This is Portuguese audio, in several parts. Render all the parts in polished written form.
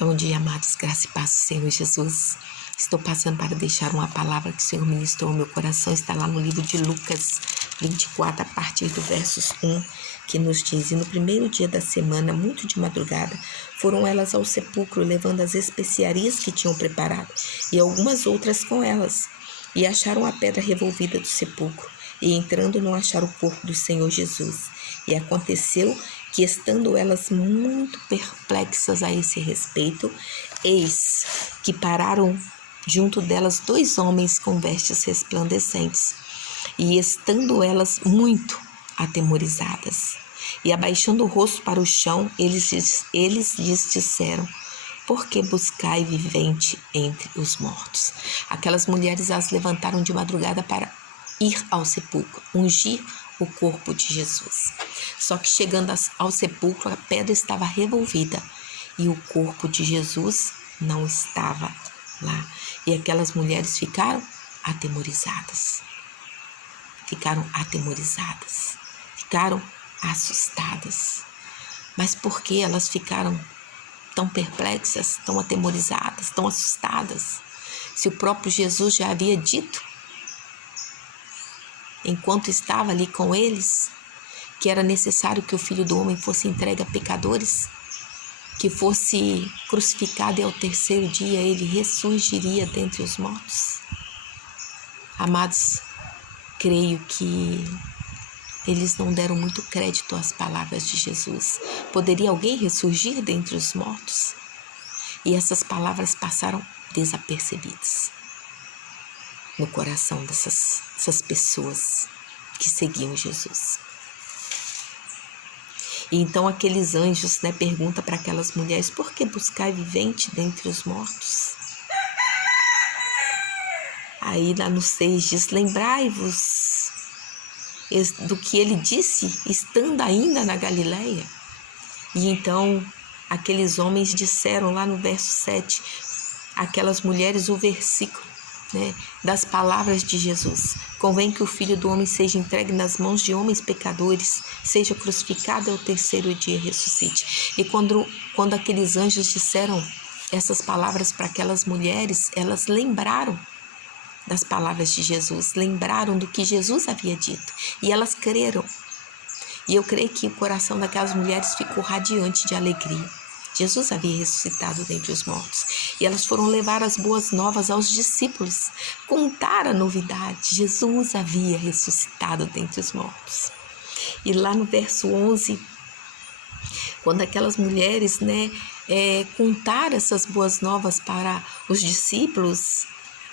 Bom dia, amados, graça e paz do Senhor Jesus. Estou passando para deixar uma palavra que o Senhor ministrou ao meu coração. Está lá no livro de Lucas 24, a partir do versos 1, que nos diz: E no primeiro dia da semana, muito de madrugada, foram elas ao sepulcro, levando as especiarias que tinham preparado, e algumas outras com elas. E acharam a pedra revolvida do sepulcro, e entrando não acharam o corpo do Senhor Jesus. E aconteceu que, estando elas muito perplexas a esse respeito, eis que pararam junto delas 2 homens com vestes resplandecentes, e estando elas muito atemorizadas, e abaixando o rosto para o chão, eles lhes disseram: Por que buscai vivente entre os mortos? Aquelas mulheres as levantaram de madrugada para ir ao sepulcro, ungir o corpo de Jesus. Só que chegando ao sepulcro, a pedra estava revolvida e o corpo de Jesus não estava lá. E aquelas mulheres ficaram atemorizadas, ficaram assustadas. Mas por que elas ficaram tão perplexas, tão atemorizadas, tão assustadas? Se o próprio Jesus já havia dito, enquanto estava ali com eles, que era necessário que o Filho do Homem fosse entregue a pecadores, que fosse crucificado e ao terceiro dia ele ressurgiria dentre os mortos. Amados, creio que eles não deram muito crédito às palavras de Jesus. Poderia alguém ressurgir dentre os mortos? E essas palavras passaram desapercebidas no coração dessas pessoas que seguiam Jesus. E então aqueles anjos, perguntam para aquelas mulheres: por que buscar vivente dentre os mortos? Aí lá no 6 diz: lembrai-vos do que ele disse, estando ainda na Galileia. E então aqueles homens disseram lá no verso 7, aquelas mulheres, o versículo das palavras de Jesus: convém que o Filho do Homem seja entregue nas mãos de homens pecadores, seja crucificado e ao terceiro dia ressuscite. E quando aqueles anjos disseram essas palavras para aquelas mulheres, elas lembraram das palavras de Jesus, lembraram do que Jesus havia dito, e elas creram. E eu creio que o coração daquelas mulheres ficou radiante de alegria. Jesus havia ressuscitado dentre os mortos. E elas foram levar as boas novas aos discípulos, contar a novidade: Jesus havia ressuscitado dentre os mortos. E lá no verso 11, quando aquelas mulheres contaram essas boas novas para os discípulos,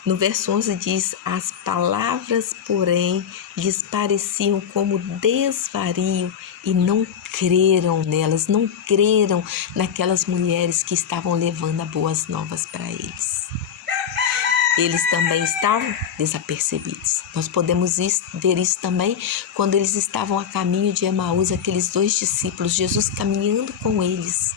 no verso 11 diz: as palavras, porém, lhes pareciam como desvario e não creram nelas, não creram naquelas mulheres que estavam levando as boas novas para eles. Eles também estavam desapercebidos. Nós podemos ver isso também quando eles estavam a caminho de Emaús, aqueles 2 discípulos, Jesus caminhando com eles.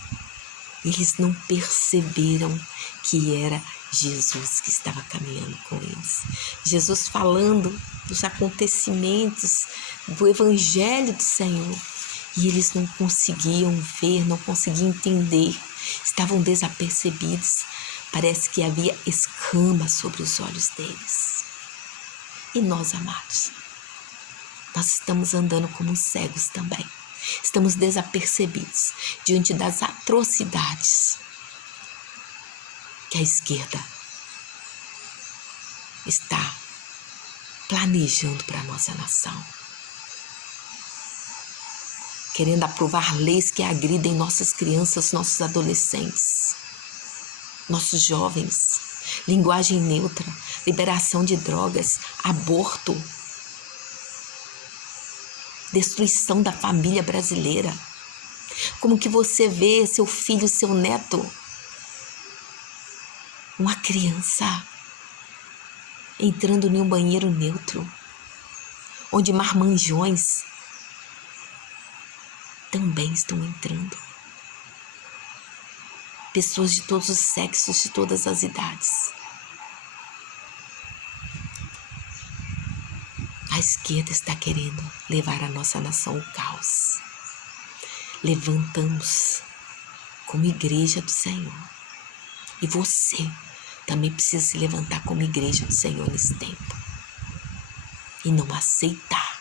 Eles não perceberam que era Jesus que estava caminhando com eles. Jesus falando dos acontecimentos do Evangelho do Senhor. E eles não conseguiam ver, não conseguiam entender. Estavam desapercebidos. Parece que havia escamas sobre os olhos deles. E nós, amados, nós estamos andando como cegos também. Estamos desapercebidos diante das atrocidades que a esquerda está planejando para a nossa nação. Querendo aprovar leis que agridem nossas crianças, nossos adolescentes, nossos jovens, linguagem neutra, liberação de drogas, aborto, destruição da família brasileira. Como que você vê seu filho, seu neto, uma criança, entrando em um banheiro neutro, onde marmanjões também estão entrando. Pessoas de todos os sexos, de todas as idades. A esquerda está querendo levar a nossa nação ao caos. Levantamos como igreja do Senhor E você também precisa se levantar como igreja do Senhor nesse tempo. E não aceitar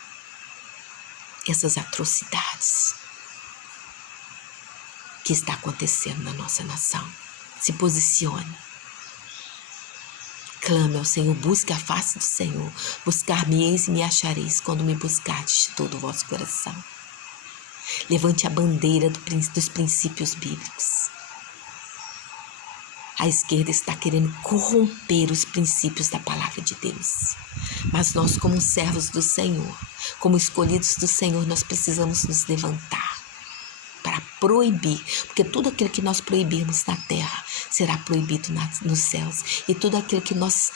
essas atrocidades que está acontecendo na nossa nação. Se posicione. Clame ao Senhor, busque a face do Senhor. Buscar-me-eis e me achareis quando me buscardes de todo o vosso coração. Levante a bandeira dos princípios bíblicos. A esquerda está querendo corromper os princípios da palavra de Deus. Mas nós, como servos do Senhor, como escolhidos do Senhor, nós precisamos nos levantar para proibir, porque tudo aquilo que nós proibirmos na terra será proibido nos céus, e tudo aquilo que nós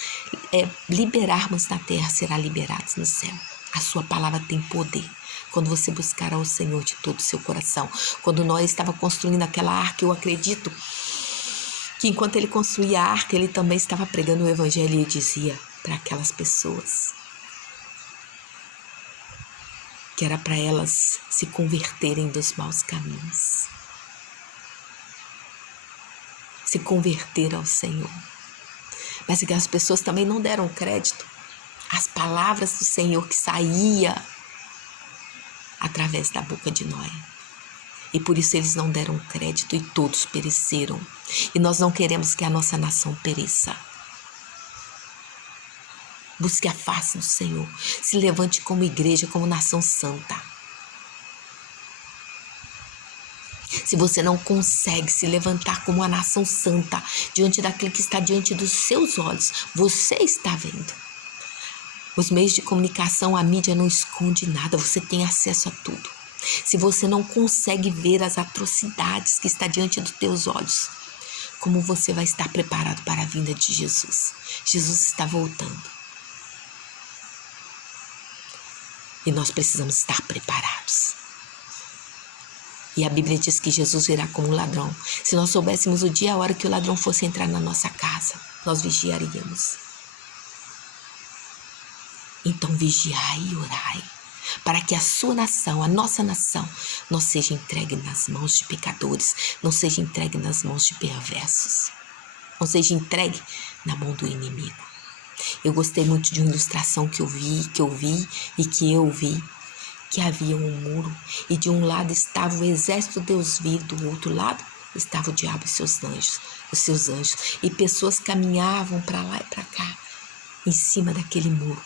liberarmos na terra será liberado no céu. A sua palavra tem poder. Quando você buscar ao Senhor de todo o seu coração. Quando Noé estava construindo aquela arca, eu acredito que enquanto ele construía a arca, ele também estava pregando o evangelho e dizia para aquelas pessoas que era para elas se converterem dos maus caminhos, se converter ao Senhor. Mas aquelas pessoas também não deram crédito às palavras do Senhor que saía através da boca de Noé. E por isso eles não deram crédito e todos pereceram. E nós não queremos que a nossa nação pereça. Busque a face do Senhor. Se levante como igreja, como nação santa. Se você não consegue se levantar como uma nação santa diante daquilo que está diante dos seus olhos, você está vendo. Os meios de comunicação, a mídia não esconde nada, você tem acesso a tudo. Se você não consegue ver as atrocidades que está diante dos teus olhos, como você vai estar preparado para a vinda de Jesus? Jesus está voltando. E nós precisamos estar preparados. E a Bíblia diz que Jesus virá como um ladrão. Se nós soubéssemos o dia e a hora que o ladrão fosse entrar na nossa casa, nós vigiaríamos. Então vigiai e orai, para que a sua nação, a nossa nação, não seja entregue nas mãos de pecadores, não seja entregue nas mãos de perversos, não seja entregue na mão do inimigo. Eu gostei muito de uma ilustração que eu vi, que havia um muro e de um lado estava o exército de Deus vivo, do outro lado estava o diabo e os seus anjos, e pessoas caminhavam para lá e para cá, em cima daquele muro.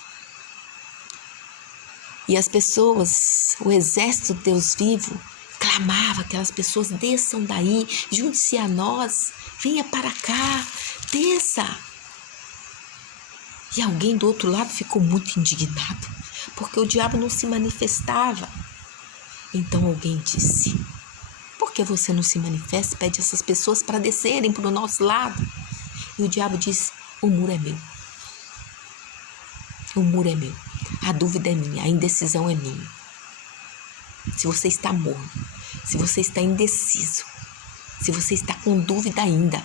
E as pessoas, o exército de Deus vivo, clamava, aquelas pessoas: desçam daí, junte-se a nós, venha para cá, desça. E alguém do outro lado ficou muito indignado, porque o diabo não se manifestava. Então alguém disse: por que você não se manifesta? Pede essas pessoas para descerem para o nosso lado. E o diabo disse: o muro é meu. O muro é meu. A dúvida é minha, a indecisão é minha. Se você está morno, se você está indeciso, se você está com dúvida ainda,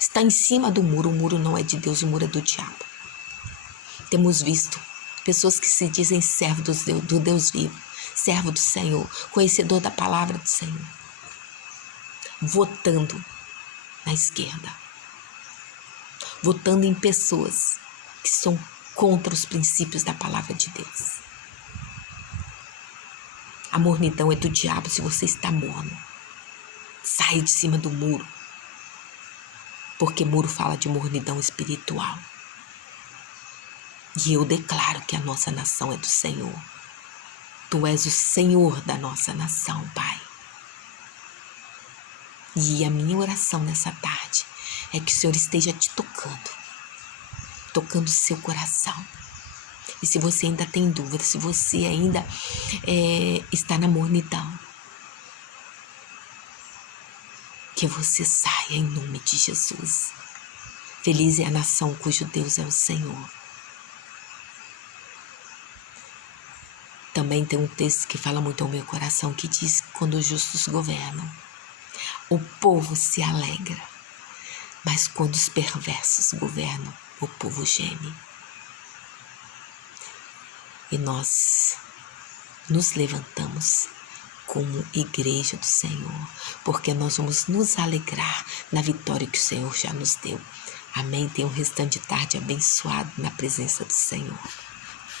está em cima do muro, o muro não é de Deus, o muro é do diabo. Temos visto pessoas que se dizem servo do Deus vivo, servo do Senhor, conhecedor da palavra do Senhor, votando na esquerda, votando em pessoas que são contra os princípios da palavra de Deus. A mornidão é do diabo. Se você está morno, sai de cima do muro, porque muro fala de mornidão espiritual. E eu declaro que a nossa nação é do Senhor. Tu és o Senhor da nossa nação, Pai. E a minha oração nessa tarde é que o Senhor esteja te tocando o seu coração. E se você ainda tem dúvida, se você ainda está na mornidão, que você saia em nome de Jesus. Feliz é a nação cujo Deus é o Senhor. Também tem um texto que fala muito ao meu coração, que diz que quando os justos governam, o povo se alegra, mas quando os perversos governam, o povo geme. E nós nos levantamos como igreja do Senhor, porque nós vamos nos alegrar na vitória que o Senhor já nos deu. Amém? Tenha um restante de tarde abençoado na presença do Senhor.